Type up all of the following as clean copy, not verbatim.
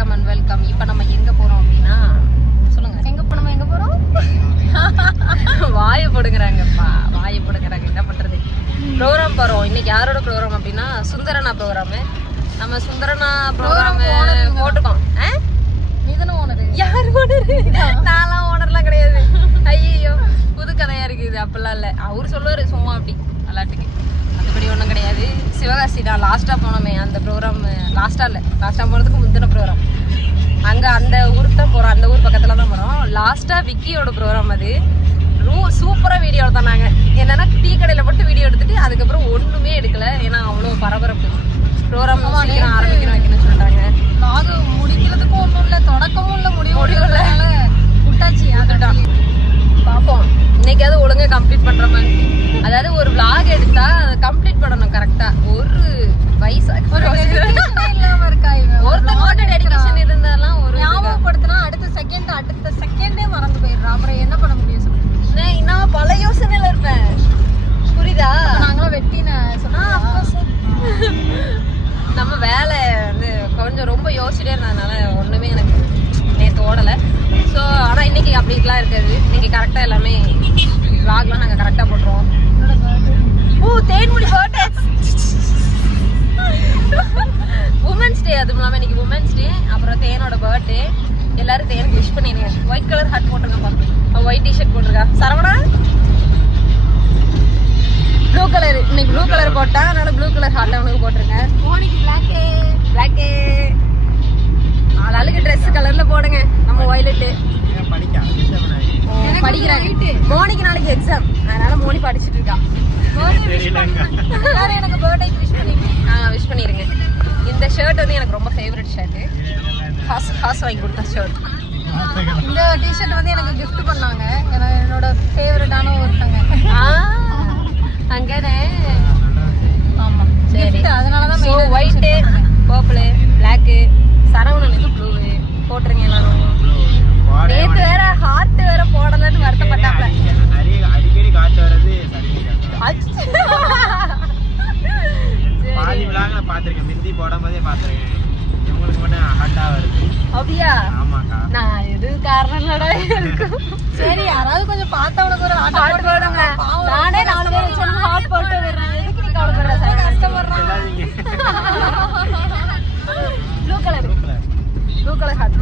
Welcome and welcome. இப்போ நம்ம எங்கே போகிறோம் அப்படின்னா சொல்லுங்கள். எங்கே போனோம் எங்கே போகிறோம்? வாயை போடுங்கிறாங்கப்பா, வாயை போடுங்கிறாங்க. என்ன பண்ணுறது? ப்ரோக்ராம் போகிறோம். இன்னைக்கு யாரோட ப்ரோக்ராம் அப்படின்னா சுந்தரனா ப்ரோக்ராமு. நம்ம சுந்தரனா ப்ரோக்ராமு போட்டுக்கோம். நீ தானே ஓனர்? யார் ஓனர்? நான்லாம் ஓனர்லாம் கிடையாது. ஐயோ புது கதையாக இருக்குது. அப்படிலாம் இல்லை. அவர் சொல்லுவார் சும்மா அப்படி விளாட்டுக்கு. மற்றபடி ஒன்றும் கிடையாது. சிவகாசி தான் லாஸ்ட்டாக போனோமே அந்த ப்ரோக்ராம். லாஸ்ட்டாக போனதுக்கு முந்தின ப்ரோக்ராம். அங்கே அந்த ஊருக்கு தான் போகிறோம். அந்த ஊர் பக்கத்தில் தான் போகிறோம். லாஸ்ட்டாக விக்கியோட ப்ரோக்ராம் அது. சூப்பராக வீடியோ எடுத்தாங்க. என்னென்னா டீ கடையில் மட்டும் வீடியோ எடுத்துட்டு அதுக்கப்புறம் ஒன்றுமே எடுக்கலை. ஏன்னா அவ்வளோ பரபரப்பு. ப்ரோக்ராம் சீக்கிரம் ஆரம்பிக்கணும் வைக்கணும்னு சொல்லிட்டாங்க. அது முடிக்கிறதுக்கும் ஒன்றும் இல்லை, தொடக்கமும் இல்லை, முடிவும் இல்லை. விட்டாச்சு. அதுதான் பார்ப்போம். இன்னைக்காவது ஒழுங்காக கம்ப்ளீட் பண்ணுற மாதிரி. அதாவது ஒரு விளாக் எடுத்தா கம்ப்ளீட் பண்ணணும் கரெக்டாக. ஒரு வயசாக இல்லாம இருக்கா ஒருத்தவங்க டெடிகேஷன் இருந்தாலும் ஒரு ஞாபகப்படுத்தினா அடுத்த செகண்டே மறந்து போயிடுறா. அப்புறம் என்ன பண்ண முடியும் சொல்லு? நான் பல யோசனையில இருப்பேன். புரியுதா? நாங்களும் வெட்டின சொன்னா நம்ம வேலை வந்து கொஞ்சம் ரொம்ப யோசிச்சுட்டே இருந்ததுனால ஒன்றுமே எனக்கு நேற்று ஓடலை. ஸோ ஆனால் இன்னைக்கு அப்படிலாம் இருக்காது. இன்னைக்கு கரெக்டாக எல்லாமே விளாக்லாம் நாங்கள் கரெக்டாக போட்டுருவோம். Thenmozhi birthday, women's day. அதுவும் இல்லாமல் இன்னைக்கு உமன்ஸ் டே. அப்புறம் தேனோட பர்த்டே. எல்லாரும் தேனுக்கு விஷ் பண்ணிடுங்க. ஒயிட் கலர் ஹாட் போட்டிருக்கேன் பார்த்து. ஒயிட் டிஷர்ட் போட்டிருக்கா. Saravana blue colour. இன்னைக்கு ப்ளூ கலர் போட்டா, அதனால ப்ளூ கலர் ஹாட் அவனுக்கு போட்டிருக்கேன். மோனிக்கு பிளாக்கு. ஆளாளுக்கு ட்ரெஸ் கலர்ல போடுங்க. நம்ம வயலட்டு படிக்கிறாங்க. மோனிக்கு நாளைக்கு எக்ஸாம், அதனால மோனி படிச்சுட்டு இருக்கா. எல்லாரும் எனக்கு பர்த்டேக்கு விஷ் பண்ணிடுங்க. விஷ் பண்ணிருங்க. இந்த ஷர்ட் வந்து எனக்கு ரொம்ப ஃபேவரட் ஷர்ட்டு. காசு வாங்கி கொடுத்த ஷர்ட். இந்த டிஷர்ட் வந்து எனக்கு கிஃப்ட் பண்ணாங்க. என்னோட ஃபேவரட்டான ஒருத்தங்க. அங்கனே. ஆமா சரி. அதனால தான் மெயின் ஒயிட், பர்பிள், பிளாக், சரவணனுக்கு ப்ளூ போட்டுருங்க எல்லாரும். நேத்து வேற ஹார்ட் வேற போடலன்னு வருத்தப்பட்டாப்ல. அடிக்கடி காத்து வரது பாதி விழாங்களை பார்த்துருக்கேன். மிந்தி போடாமதே பார்த்துருக்கேன். இவங்களுக்கு மட்டும் ஹாட்டா வருது. அப்படியா? ஆமாக்கா. நான் எது காரணம் இல்லடா. சரி, யாராவது கொஞ்சம் பார்த்தவனுக்கு ஒரு ஹார்ட் போடுங்க. நானே 4 பேர் வச்சு ஹார்ட் போட்டு விடுறேன். எதுக்கு நீ கவலைப்படுற? கஷ்டப்படுறான். ப்ளூ கலர் ஹார்ட்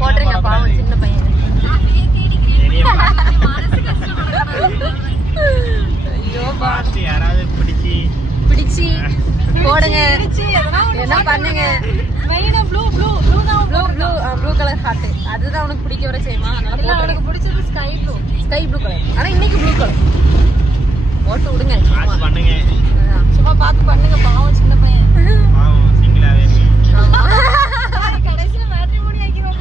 போட்டுருங்க. பாவம் சின்ன பையன். ஐயோ பாஸ்ட் யாராவது பிடிச்சி போடுங்க. என்ன பண்ணுங்க? மெயினா ப்ளூ கலர் ஹார்ட். அதுதான் அவனுக்கு பிடிக்க வர செய்யுமா? அதனால அவனுக்கு பிடிச்சது ஸ்கை ப்ளூ கலர். ஆனா இன்னைக்கு ப்ளூ கலர் போட்டு விடுங்க. பண்ணுங்க, சும்மா பார்த்து பண்ணுங்க. பாவம் சின்ன பையன். சிங்கிளாவே கடைசியில மேட்ரிமோனி ஆக்கிடுவோம்.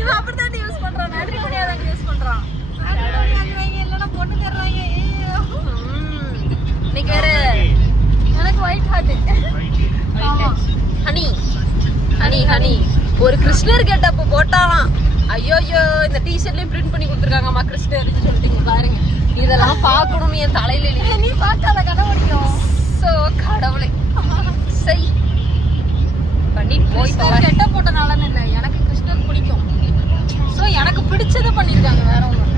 இவன் அப்படித்தான் யூஸ் பண்றான். மேட்ரிமோனியா தான் யூஸ் பண்றான். இல்லைன்னா பொண்ணு தர்றாங்க. இன்னைக்கு வேற எனக்கு ஒயிட் ஹார்ட். ஹனி ஒரு கிருஷ்ணர் கெட்டப் போட்டாலாம். ஐயோ இந்த டிஷர்ட்லயும் பிரிண்ட் பண்ணி கொடுத்துருக்காங்கம்மா கிருஷ்ணர் சொல்லிட்டீங்க பாருங்க. இதெல்லாம் பார்க்கணும் என் தலையில. நீ பார்க்காத கதை முடியும். ஸோ கடவுளை சரி பண்ணி போய் கெட்டப் போட்டனாலன்னு இல்லை, எனக்கு கிருஷ்ணர் பிடிக்கும். ஸோ எனக்கு பிடிச்சதை பண்ணியிருக்காங்க. வேற ஒன்றும்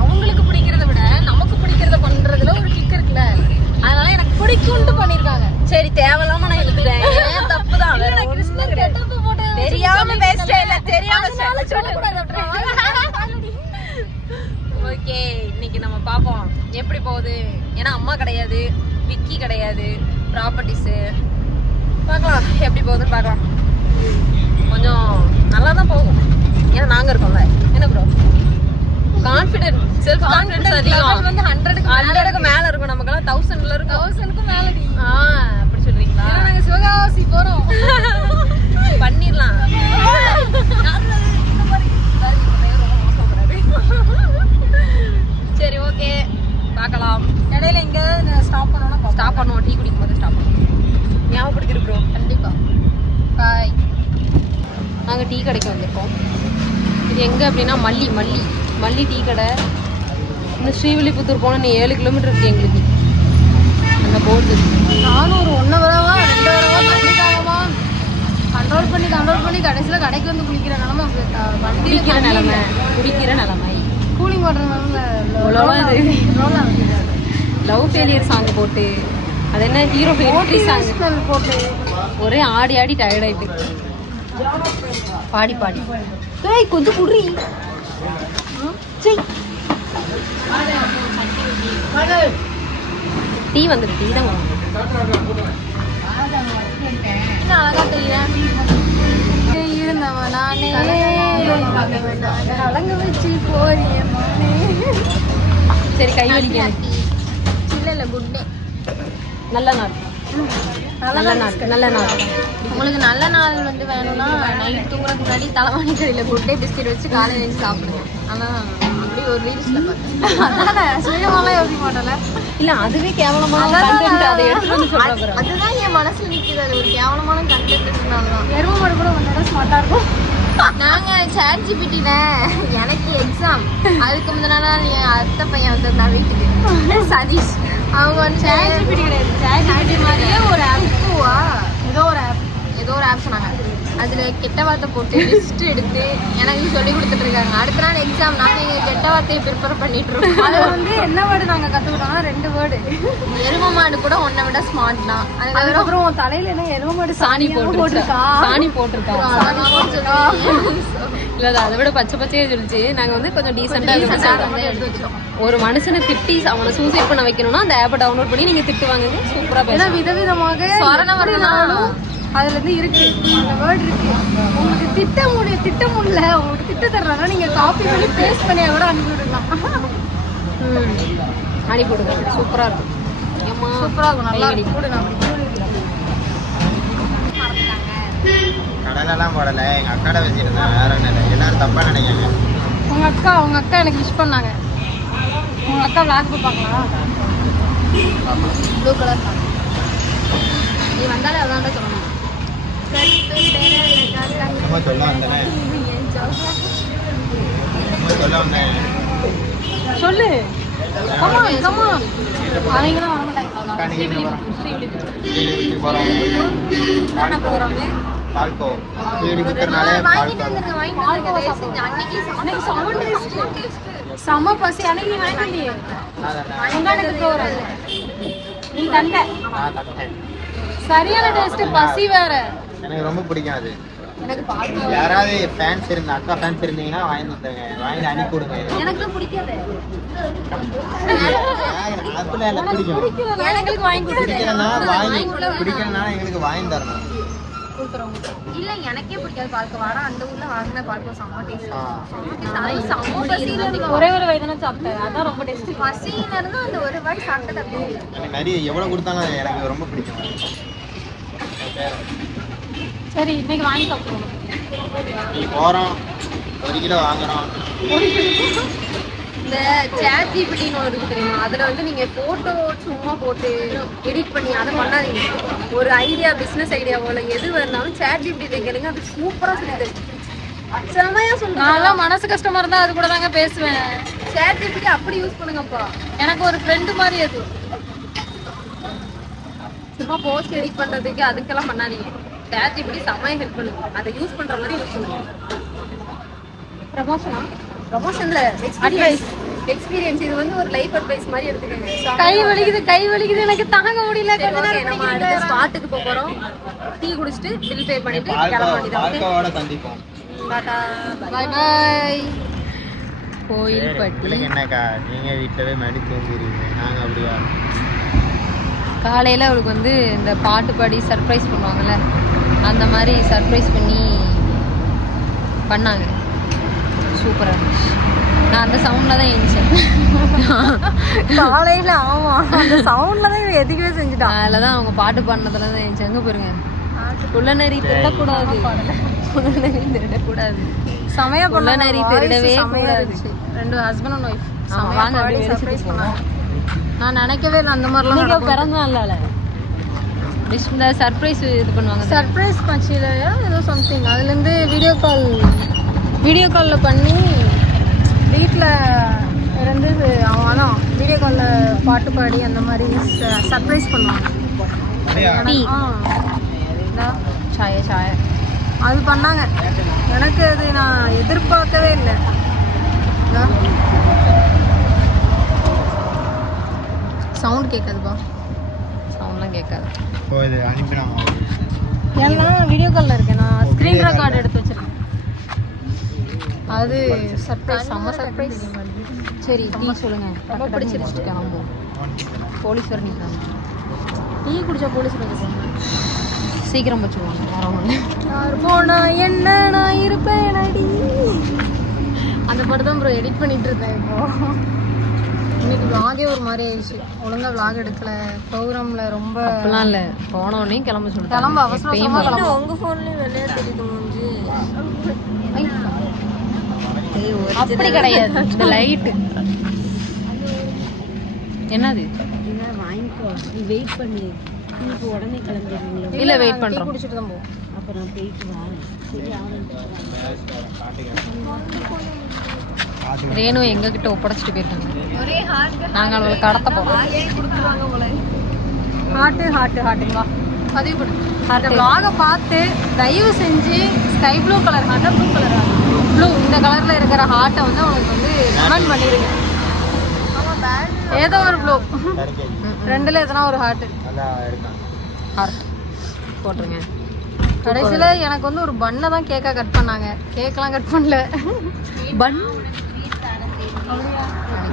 அவங்களுக்கு பிடிக்கிறத விட நமக்கு பிடிக்கிறத பண்றதுல ஒரு கிக் இருக்குல்ல, அதனால எனக்கு பிடிக்கும்னு பண்ணிருக்காங்க. சரி, தேவையில்லாம நான் எடுத்துட்டேன். தப்புதான். கிருஷ்ணர் கெட்டப் போட்டு தெரியாம பேசல, தெரியாம சொல்லக்கூடாது. ஓகே, இன்னைக்கு நம்ம பாப்போம் எப்படி போகுது. ஏன்னா அம்மா கிடையாது, விக்கி கிடையாது, ப்ராப்பர்ட்டிஸ் பார்க்கலாம் எப்படி போகுதுன்னு பார்க்கலாம். கொஞ்சம் நல்லா தான் போகும். ஏன்னா நாங்க இருக்கோம்ல. என்ன ப்ரோ? கான்ஃபிடென்ட், செல்ஃப் கான்ஃபிடன்ஸ் அதிகம். வந்து 100க்கு மேல இருக்கும். நமக்கெல்லாம் 1000ல இருக்கும். 1000க்கு மேல. அப்படி சொல்றீங்களா? நாங்க சிவகாசி போறோம். பண்ணிடலாம். சரி, ஓகே, பார்க்கலாம். இடையில எங்க ஸ்டாப் பண்ணுவோம். டீ குடிக்கும் போது ஸ்டாப் பண்ணுவோம். ஞாபகப்படுத்திரு ப்ரோ. கண்டிப்பா. பாய். நாங்கள் டீ கடைக்கு வந்திருக்கோம். இது எங்கே அப்படின்னா மல்லி டீ கடை. இன்னும் ஸ்ரீவில்லிபுத்தூர் போனால் 7 கிலோமீட்டர் இருக்குது எங்களுக்கு. அந்த போர்டு நானும் ஒரு 1 ஹவராவா 2 ஹவராவா தண்ணிக்காகவா கண்ட்ரோல் பண்ணி கடைசியில கடைக்கு வந்து குளிக்கிற நிலைமை குடிக்கிற நிலைமை cooling water love failure song போட்டு அது என்ன ஹீரோ ஹீரோட்டி சாங் போட்டு ஒரே ஆடி ஆடி டயர்ட் ஆயிட்டு பாடி ஏய் கொஞ்சம் குடி டீ வந்துரு டீ தான் அழகா தெரியும் இருந்தவன் நானே கலங்க வச்சு போறியே சரி கை வலிக்க இல்ல குட் டே நல்ல நாள் உங்களுக்கு நல்ல நாள் வந்து வேணும்னா நைட் தூங்குறதுக்கு முன்னாடி தலைவாணி கடையில் குட் டே பிஸ்கெட் வச்சு காலையில் எழுந்து சாப்பிடுங்க. ஆனால் அப்படி ஒரு ரீல்ஸில் பார்த்தேன் சுயமாலாம் யோசிக்க மாட்டேன்ல. இல்லை அதுவே கேவலமான கண்டென்ட். அதை எடுத்துட்டு வந்து சொல்றாங்க. அதுதான் என் மனசுல நிற்கிது. அது ஒரு கேவலமான கண்டென்ட்னால தான். எருவ மாடு கூட வந்தாலும் ஸ்மார்ட்டாக இருக்கும். நாங்கள் சேட் ஜிபிடில எனக்கு எக்ஸாம் அதுக்கு முந்தின நாள் என் அத்தை பையன் வந்திருந்தான் வீட்டுக்கு, சதீஷ். அவங்க வந்து சேட் ஜிபிடி கிடையாது, சேட் ஜிபிடி மாதிரியே ஒரு ஆப்புவா ஏதோ ஒரு ஆப் சொன்னாங்க. அதில் கெட்ட வார்த்தை போட்டு லிஸ்ட் எடுத்து எனக்கு சொல்லி கொடுத்துட்டு இருக்காங்க. அடுத்த நாள் எக்ஸாம் நாங்கள் எங்கள் கெட்ட வார்த்தையை ப்ரிப்பேர் பண்ணிட்டு இருக்கோம். அதில் வந்து என்ன வேர்டு நாங்கள் கற்றுக்கிட்டோம்னா 2 வேர்டு. எரும மாடு கூட உன்னை விட ஸ்மார்ட் தான். அதுக்கப்புறம் தலையில் என்ன எரும மாடு சாணி போட்டிருக்கா. இல்லை அதை விட பச்சையே சொல்லிச்சு. நாங்கள் வந்து கொஞ்சம் டீசெண்டாக ஒரு மனுஷனை திட்டி அவனை சூசைட் பண்ண வைக்கணும்னா அந்த ஆப்பை டவுன்லோட் பண்ணி நீங்கள் திட்டுவாங்க. சூப்பராக பேசலாம். விதவிதமாக சொரண வரலாம் அதுல இருந்து இருக்கு, அந்த வேர்ட் இருக்கு. உங்களுக்கு திட்ட முடியல, உங்களுக்கு திட்ட தர்றதா நீங்க காப்பி பண்ணி பேஸ்ட் பண்ணி கூட அனுப்பி விடலாம். அனுப்பி விடுங்க, சூப்பரா இருக்கும். சூப்பரா இருக்கும், நல்லா கடலெல்லாம் போடல. எங்க அக்காட வச்சிருந்தேன், வேற ஒன்றும் இல்லை. எல்லாரும் தப்பா நினைக்காங்க. உங்க அக்கா எனக்கு விஷ் பண்ணாங்க. உங்க அக்கா விளாக் பார்க்கலாம். ப்ளூ கலர் நீ வந்தாலே அதான் சொல்லணும். சொல்ல வந்தேன் சொல்லு. அவங்களாம் வர மாட்டாங்க. செம பசி. அன்னைக்கு சரியான டேஸ்ட். பசி வேற. எனக்கு ரொம்ப பிடிக்கும் அது. யாராவது ஃபேன்ஸ் இருந்தா, அக்கா ஃபேன்ஸ் இருந்தீங்கன்னா வாங்கி அனுப்பி விடுங்க. எனக்கு பிடிக்காது. பிடிக்கும். எனக்கு வாங்கி பிடிக்கலன்னா எங்களுக்கு வாங்கி தரணும். இல்ல எனக்கே பிடிக்காது பால்கோவா. ஆனா அந்த ஊர்ல வாங்கின பால்கோவா செம்ம டேஸ்ட். ஒரே ஒரு வயதான சாப்பிட்டேன், அதான் ரொம்ப டேஸ்ட். பசியில இருந்து அந்த ஒரு வாய் சாப்பிட்டது அப்படியே எனக்கு நிறைய எவ்வளவு கொடுத்தாலும் எனக்கு ரொம்ப பிடிக்கும். சரி இன்னைக்கு வாங்கி சாப்பிடுவோம். போறோம் 1 கிலோ வாங்குறோம். இந்த சேட் ஜிபிடின்னு ஒன்று இருக்கு தெரியுமா? அதில் வந்து நீங்கள் ஃபோட்டோ சும்மா போட்டு எடிட் பண்ணி அதை பண்ணாதீங்க. ஒரு ஐடியா, பிஸ்னஸ் ஐடியாவோ இல்லை எது வேணாலும் சேட் ஜிபிடியில் கேளுங்க, அது சூப்பராக சொல்லி செம்மையாக சொல்லுங்க. நான்லாம் மனசு கஷ்டமாக இருந்தால் அது கூட தாங்க பேசுவேன். சேட் ஜிபிடி அப்படி யூஸ் பண்ணுங்கப்பா. எனக்கு ஒரு ஃப்ரெண்டு மாதிரி அது. சும்மா போஸ்ட் எடிட் பண்ணுறதுக்கு அதுக்கெல்லாம் பண்ணாதீங்க. சேட் ஜிபிடி செம்மையாக ஹெல்ப் பண்ணுங்க. அதை யூஸ் பண்ணுற மாதிரி யூஸ் பண்ணுங்க. ப்ரமோஷன்ல எக்ஸ்பீரியன்ஸ் இது வந்து ஒரு லைஃப் அட்வைஸ் மாதிரி எடுத்துக்கோங்க. கை வலிக்குது எனக்கு தாங்க முடியல. நம்ம அடுத்த ஸ்பாட்டுக்கு போறோம். டீ குடிச்சிட்டு பில் பே பண்ணிட்டு கிளம்ப வேண்டியது. சந்திப்போம். Tata bye by. கோயில்பட்டி என்னக்கா நீங்க வீட்டுலவே மடி தூங்கிடுவீங்க, நாங்க அப்படியா? காலையில அவளுக்கு வந்து இந்த பாட்டு பாடி சர்ப்ரைஸ் பண்ணுவாங்கல்ல, அந்த மாதிரி சர்ப்ரைஸ் பண்ணாங்க. சூப்பராக இருந்துச்சு. நான் அந்த சவுண்டில் தான் எழுந்தேன் காலையில். ஆமாம், அந்த சவுண்டில் தான் இவன் எதுக்குமே செஞ்சுட்டான். அதில் தான் அவங்க பாட்டு பாடினதுல தான் எழுந்தேன். எங்கே போயிருங்க, குள்ளநரி திருடக்கூடாது, குள்ளநரி திருடக்கூடாது, செமையா குள்ளநரி திருடவே கூடாது. 2 ஹஸ்பண்ட் அண்ட் ஒய்ஃப் சர்ப்ரைஸ் பண்ணாங்க. நான் நினைக்கவே இல்லை அந்த மாதிரிலாம். பிறந்த நாள்ல இந்த சர்ப்ரைஸ் இது பண்ணுவாங்க. சர்ப்ரைஸ் பச்சிலையா ஏதோ சம்திங். அதுலேருந்து வீடியோ காலில் பண்ணி வீட்டில் இருந்து அவன் தான் வீடியோ காலில் பாட்டு பாடி அந்த மாதிரி சர்ப்ரைஸ் பண்ணுவாங்க. சாய அது பண்ணாங்க. எனக்கு அது நான் எதிர்பார்க்கவே இல்லை. சவுண்ட் கேட்காதுப்பா. சவுண்ட்லாம் கேட்காது. இது அனுப்பினாங்க. ஏன்னா வீடியோ காலில் இருக்கேன், நான் ஸ்க்ரீன் ரெக்கார்ட் எடுத்து வச்சிருக்கேன். அது சர்ப்ரைஸ், செம்ம சர்ப்ரைஸ். சரி டீ சொல்லுங்க. ரொம்ப பிடிச்சிருச்சு கிளம்புவோம். போலீஸ் வர நிற்கிறாங்க. டீ குடிச்சா போலீஸ் வந்து சீக்கிரம் வச்சுருவாங்க. வேற ஒன்று யார் போனா என்ன நான் இருப்பேன் அடி. அந்த படம் தான் ப்ரோ எடிட் பண்ணிட்டு இருந்தேன். இப்போ இன்னைக்கு விளாகே ஒரு மாதிரி ஆயிடுச்சு. ஒழுங்கா விளாக் எடுக்கல. ப்ரோக்ராம்ல ரொம்ப அப்படிலாம் இல்லை. போனோடனே கிளம்ப சொல்லிட்டு கிளம்ப அவசரமா கிளம்ப. உங்க ஃபோன்லேயும் விளையாட தெரியுது மூஞ்சி. அப்படி கிடையாது. இந்த லைட்டு என்னது? வாங்கிக்கோ, நீ வெயிட் பண்ணு. இப்போ உடனே கிளம்பிடுறீங்களா? இல்லை வெயிட் பண்ணுறோம். குடிச்சிட்டு தான் போவோம். அப்போ நான் போயிட்டு வரேன். சரி ரேணு எங்ககிட்ட ஒப்படைச்சிட்டு போயிருக்காங்க. ஒரே ஹார்ட் நாங்கள் அவளை கடத்த போகிறோம். கொடுத்துருவாங்க போல. ஹார்ட்டுங்களா பதிவு பண்ணு. அந்த vlog பார்த்து தயவு செஞ்சு ஸ்கை ப்ளூ கலர் ஹார்ட்டா ப்ளூ கலர் ப்ளூ இந்த கலரில் இருக்கிற ஹார்ட்டை வந்து அவங்களுக்கு வந்து கமெண்ட் பண்ணிடுங்க. ஏதோ ஒரு ப்ளூ, ரெண்டுல எதனா ஒரு ஹார்ட் ஹார்ட் போட்டுருங்க. கடைசியில் எனக்கு வந்து ஒரு பண்ணை தான் கேக்காக கட் பண்ணாங்க. கேக்கெலாம் கட் பண்ணல. பன்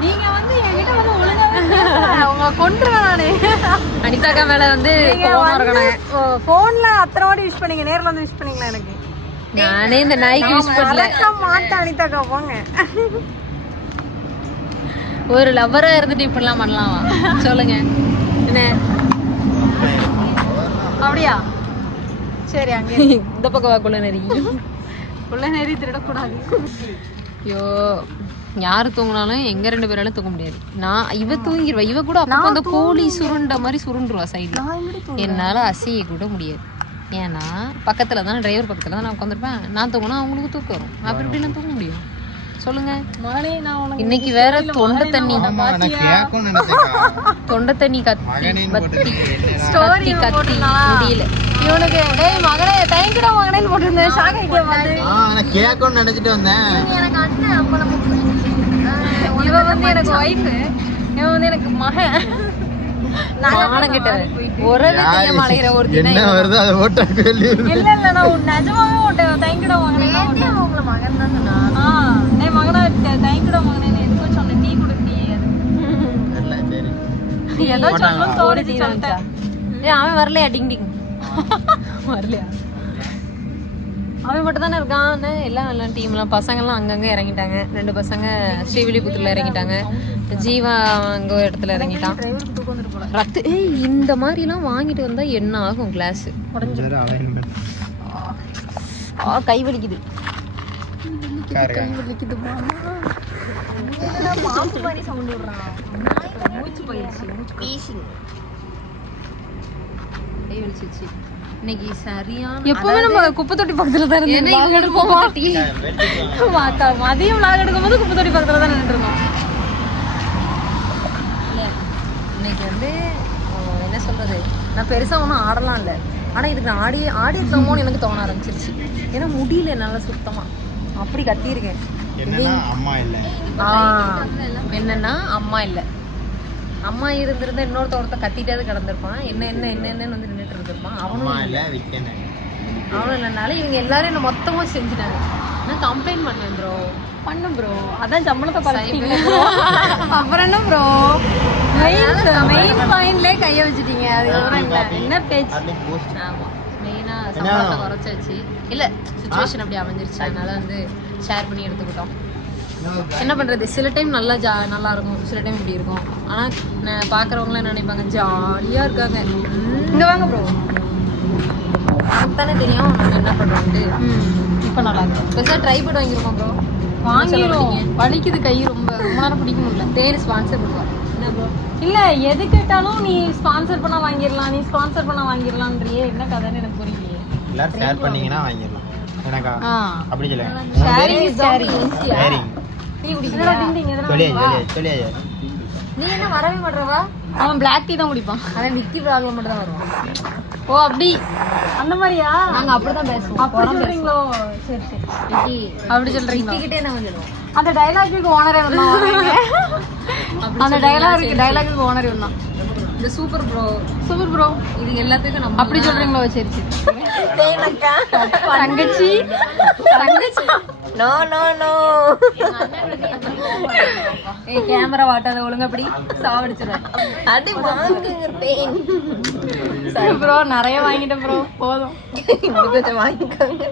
நீங்க வந்து என்கிட்ட வந்து ஒழுங்கா உங்களை கொண்டுருவேன் நானு. அனிதாக்கா மேல வந்து கோவமா இருக்கணும். போன்ல அத்தனை வாட்டி யூஸ் பண்ணீங்க, நேர்ல வந்து யூஸ் பண்ணீங்களா? எனக்கு நானே இந்த நாய்க்கு யூஸ் பண்ணல. மாட்டேன் அனிதாக்கா, போங்க. ஒரு லவ்வரா இருந்துட்டு இப்படிலாம் பண்ணலாமா சொல்லுங்க. என்ன அப்படியா? சரி, அங்கே இந்த பக்கம் வா. குள்ளநெறி குள்ளநெறி திருடக்கூடாது. ஐயோ, யாரு தூங்கினாலும் எங்க 2 பேராலும் தூங்க முடியாது. நான் இவ தூங்கிடுவா. இவ கூட அப்போ அந்த கோழி சுருண்ட மாதிரி சுருண்டுருவா சைடுல. என்னால அசைய கூட முடியாது. ஏன்னா பக்கத்துல தானே, டிரைவர் பக்கத்துல தான் நான் உட்காந்துருப்பேன். நான் தூங்கினா அவங்களுக்கு தூக்கம் வரும். அப்படி எப்படி நான் தூங்க முடியும் சொல்லுங்க? மகனே, நான் உனக்கு இன்னைக்கு வேற தொண்டை தண்ணி தொண்டை தண்ணி கத்தி முடியல. இவனுக்கு டேய் மகனே தேங்க்யூடா மகனேன்னு போட்டுருந்தேன். ஷாக் ஆயிட்டே வந்து நான் கேட்கணும்னு நினைச்சிட்டு வந்தேன். எனக்கு அண்ணன் அப்ப நம்ம இவ வந்து எனக்கு வைஃப், இவன் வந்து எனக்கு மகன். என்ன வருது அதை ஓட்ட இல்ல நான் நிஜமாவே ஓட்டேன். தேங்க்யூடா மகனே. உங்களை மகன் தான் சொன்னா. டேய் மகனா, தேங்க்யூடா மகனே. எதுக்கோ சொன்னேன், டீ குடுங்க. ஏதோ சொல்லணும் தோணுச்சு சொல்லிட்டேன். அவன் வரலையா? டிங் டிங் வரலையா? அவன் மட்டும் தானே இருக்கான். எல்லாம் டீம்லாம் பசங்கள்லாம் அங்கங்க இறங்கிட்டாங்க. 2 பசங்க ஸ்ரீவில்லிபுத்தூர்ல இறங்கிட்டாங்க. ஜீவா அங்க ஒரு இடத்துல இறங்கிட்டான். ரத்து இந்த மாதிரிலாம் வாங்கிட்டு வந்தா என்ன ஆகும்? கிளாஸ் கை வலிக்குது. இன்னைக்கு சரியான எப்பவுமே நம்ம குப்பை தொட்டி பக்கத்துல தான் இருந்தோம். எடுப்போம் மதியம் விளாக் எடுக்கும் போது குப்பை தொட்டி பக்கத்துல தான் நின்று இருந்தோம். இன்னைக்கு வந்து என்ன சொல்றது, நான் பெருசா ஒன்றும் ஆடலாம் இல்லை. ஆனா இதுக்கு நான் ஆடி இருக்கமோன்னு எனக்கு தோண ஆரம்பிச்சிருச்சு. ஏன்னா முடியல என்னால சுத்தமா. அப்படி கத்தியிருக்கேன். என்னன்னா அம்மா இல்லை. அம்மா இருந்திருந்தா இன்னொருத்த கத்திட்டாவது கிடந்திருப்பான். என்னன்னு வந்து நின்றுட்டு இருந்திருப்பான். அவனும் இல்லைனால இவங்க எல்லாரும் என்ன மொத்தமா செஞ்சுட்டாங்க. நான் கம்ப்ளைண்ட் பண்ணுவேன் ப்ரோ. பண்ணும் ப்ரோ, அதான் சம்பளத்தை பறிச்சிட்டீங்க. அப்புறம் என்ன ப்ரோ, மெயின் பாயிண்ட்லயே கைய வச்சுட்டீங்க. அதுக்கப்புறம் என்ன பேச்சு? ஆமா, மெயினா சம்பளத்தை குறைச்சாச்சு. இல்ல சிச்சுவேஷன் அப்படி அமைஞ்சிருச்சு. அதனால வந்து ஷேர் பண்ணி எடுத்துக்கிட்டோம். என்ன பண்றது, சில டைம் நல்லா இருக்கும், சில டைம் இப்படி இருக்கும். ஆனா நான் பாக்குறவங்களாம் என்ன நினைப்பாங்க, ஜாலியா இருக்காங்க. இங்க வாங்க ப்ரோ, தானே தெரியும் நம்ம என்ன பண்றோம்ட்டு. இப்ப நல்லா இருக்கும். பெருசா ட்ரை பண்ணி வாங்கிருக்கோம் ப்ரோ. வாங்கிடுவோம். வலிக்குது கை, ரொம்ப நேரம் பிடிக்க முடியல. தேடி ஸ்பான்சர் பண்ணுவோம். என்ன ப்ரோ? இல்ல எது கேட்டாலும் நீ ஸ்பான்சர் பண்ணா வாங்கிடலாம், நீ ஸ்பான்சர் பண்ணா வாங்கிடலாம்ன்றியே. என்ன கதைன்னு எனக்கு புரியலையே. எல்லாரும் ஷேர் பண்ணீங்கன்னா வாங்கிடலாம். எனக்கா அப்படி சொல்லுங்க. Sharing is caring. டீ குடிக்கிறா? சொல்லியா நீ என்ன வரவே மாட்டறவா? அவன் பிளாக் டீ தான் குடிப்பான். அதான் நிக்கி ப்ராப்ளம் மட்டும் தான் வருவான். ஓ அப்படி அந்த மாதிரியா? நாங்க அப்படிதான் பேசுவோம். அப்படி சொல்றீங்களோ? சரி சரி. அப்படி சொல்றீங்களா? கிட்டே நான் சொல்லுவோம். அந்த டைலாக்குக்கு ஓனரே வந்தான். அந்த டைலாக்குக்கு ஓனரே வந்தான். இந்த சூப்பர் ப்ரோ இது எல்லாத்துக்கும் நம்ம அப்படி சொல்றீங்களோ? சரி சரி. தங்கச்சி நோ நோ நோ. ஏய் கேமரா வாட்டாத ஒழுங்கா அப்படி சாவடிச்சிடுறேன். அடி வாங்குங்க பேன். சரி ப்ரோ, நிறைய வாங்கிட்டேன் ப்ரோ, போதும். இன்னும் கொஞ்சம் வாங்கிக்கோங்க.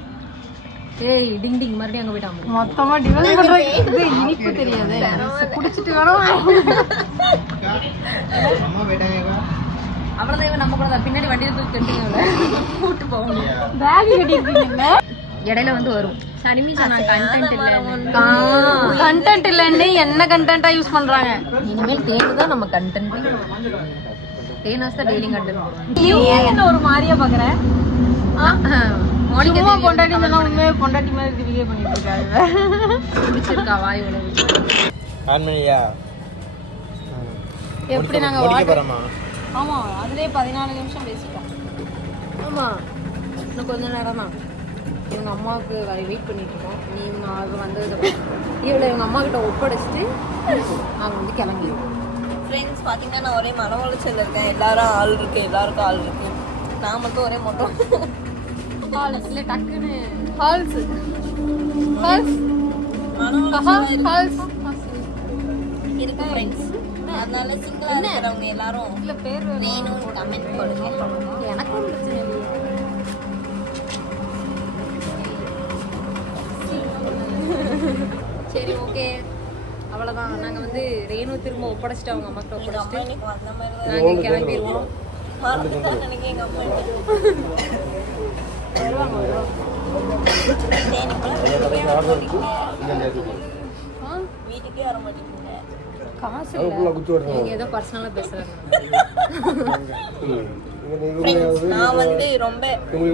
ஏய் டிங் டிங் மறுபடியும் அங்க போயிட்டாங்க. மொத்தமா டிவைஸ் பண்றேன். இது இனிப்பு தெரியாது. குடிச்சிட்டு வரோம். அம்மா போயிட்டாங்க. அவ்வளவுதான். இவன் நம்ம கூட தான் பின்னாடி வண்டியில போய் கட்டிங்க கூட்டு போகணும். பேக் கட்டிருக்கீங்கல்ல, இடையில வந்து வரும். சனிமி சொன்னா கண்டென்ட் இல்ல. கண்டென்ட் இல்லன்னு என்ன கண்டென்ட்டா யூஸ் பண்றாங்க? இனிமேல் தேனு தான் நம்ம கண்டென்ட். தேனாஸ் தான் டெய்லி கண்டென்ட். என்ன ஒரு மாதிரியா பாக்குறேன்? சும்மா பொண்டாட்டி சொன்னா உண்மையே பொண்டாட்டி மாதிரி பிஹேவ் பண்ணிட்டு இருக்காங்க. பிடிச்சிருக்கா வாய் உணவு? ஆன்மணியா எப்படி நாங்க போறோமா? ஆமா, அதுலயே 14 நிமிஷம் பேசிட்டோம். ஆமா, இன்னும் கொஞ்ச நேரம் தான். இவங்க அம்மாவுக்கு வெயிட் பண்ணிட்டு இருக்கோம். நீ அது வந்தது இவளை இவங்க அம்மா கிட்ட ஒப்படைச்சிட்டு நாங்கள் வந்து கிளம்பிடுவோம். ஃப்ரெண்ட்ஸ் பார்த்தீங்கன்னா நான் ஒரே மன உளைச்சல் இருக்கேன். எல்லாரும் ஆள் இருக்கு, எல்லாருக்கும் ஆள் இருக்கு. நான் மட்டும் ஒரே மொத்தம் இல்லை டக்குன்னு ஹால்ஸ் இருக்கு ஃப்ரெண்ட்ஸ். அதனால சிங்கிளா இருக்கிறவங்க எல்லாரும் இல்ல பேர் வேணும்னு கமெண்ட் பண்ணுங்க. எனக்கும் பிரச்சனை இல்லையே. சரி ஓகே, அவ்வளோதான். நாங்கள் வந்து ரேணு திரும்ப ஒப்படைச்சிட்டு அவங்க அம்மாக்கிட்ட ஒப்படைச்சிட்டு இன்னைக்கு வந்த மாதிரி நாங்கள் கிளம்பிடுவோம். மறந்துட்டேன் எனக்கு எங்க அம்மா வீட்டுக்கே வர மாட்டேங்குது. காசு இல்லை, நீங்கள் ஏதோ பர்சனலாக பேசுகிறாங்க. நான் வந்து ரொம்ப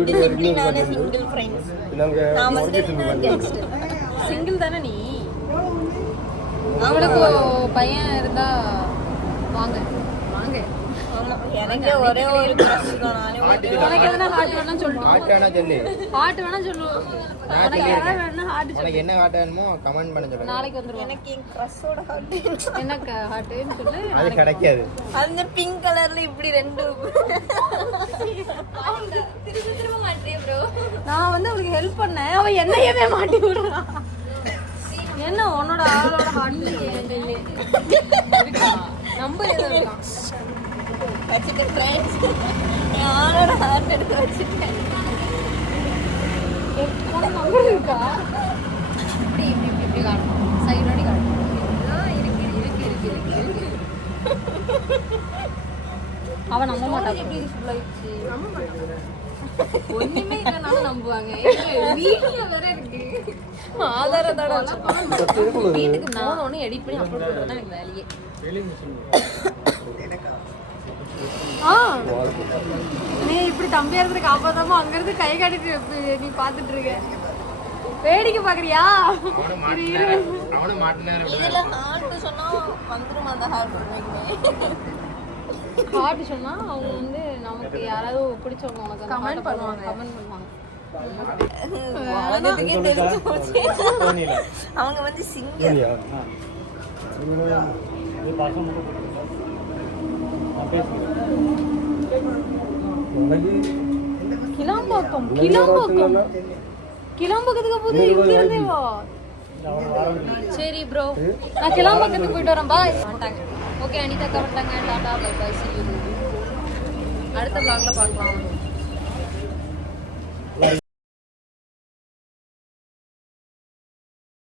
டிசிப்ளினான சிங்கிள் ஃப்ரெண்ட்ஸ். நான் வந்து கேங்ஸ்டர். சிங்கிள் தானே நீ? அவளுக்கு பையன் இருந்தா வாங்க வாங்க. ஆமா, எனக்கு ஒரே ஒரு crush தான். நானே உனக்கு எதனா ஹார்ட் வேணா சொல்லு. ஹார்ட் வேணா சொல்லு. ஹார்ட் வேணா சொல்லு. உனக்கு யாரா வேணா ஹார்ட் சொல்லு. உனக்கு என்ன ஹார்ட் வேணுமோ கமெண்ட் பண்ண சொல்லுங்க. நாளைக்கு வந்துருவோம். எனக்கு என் crush-ஓட ஹார்ட் என்ன ஹார்ட்னு சொல்லு. அது கிடைக்காது. அந்த பிங்க் கலர்ல இப்படி ரெண்டு திரும்ப மாட்டே ப்ரோ. நான் வந்து அவளுக்கு ஹெல்ப் பண்ணேன், அவ என்னையவே மாட்டி விடுறா. என்ன உன்னோட ஆளோட ஹார்ட் நம்பர் ஏதோ இருக்கா? வச்சுட்டேன் ஃப்ரெண்ட்ஸ். என் ஆளோட ஹார்ட் எடுத்து வச்சுட்டேன். உனக்கு நம்பர் இருக்கா? இப்படி இப்படி இப்படி இப்படி காட்டணும், சைடோடி காட்டணும். இருக்கு அவன் நம்ப மாட்டான். எப்படி ஃபுல் ஆயிடுச்சு? நம்ப மாட்டான். ஒண்ணுமே இல்லைனாலும் நம்புவாங்க. வீடியோ வேற இருக்கு, ஆதாரத்தோட வீட்டுக்கு போனோன்னு எடிட் பண்ணி அப்லோட் பண்றது தான் எனக்கு வேலையே. நீ இப்படி தம்பியா இருந்து காப்பாத்தாம அங்க இருந்து கை காட்டிட்டு நீ பாத்துட்டு இருக்க, வேடிக்கை பாக்குறியா? அவன மாட்டினாரு. இதுல ஹார்ட் சொன்னா வந்துரும். அந்த ஹார்ட் ஹார்ட் சொன்னா அவங்க வந்து நமக்கு யாராவது பிடிச்சவங்க உனக்கு கமெண்ட் பண்ணுவாங்க. உலகத்துக்கே தெரிஞ்சு போச்சு. அவங்க வந்து சிங்கிள். கிளாம்பாக்கம் கிளாம்பாக்கத்துக்கு போது இங்க இருந்தே வா. சரி ப்ரோ, நான் கிளாம்பாக்கத்துக்கு போயிட்டு வரேன். பாய். ஓகே அனிதா கவட்டாங்க. Tata bye bye. அடுத்த vlogல பார்க்கலாம்.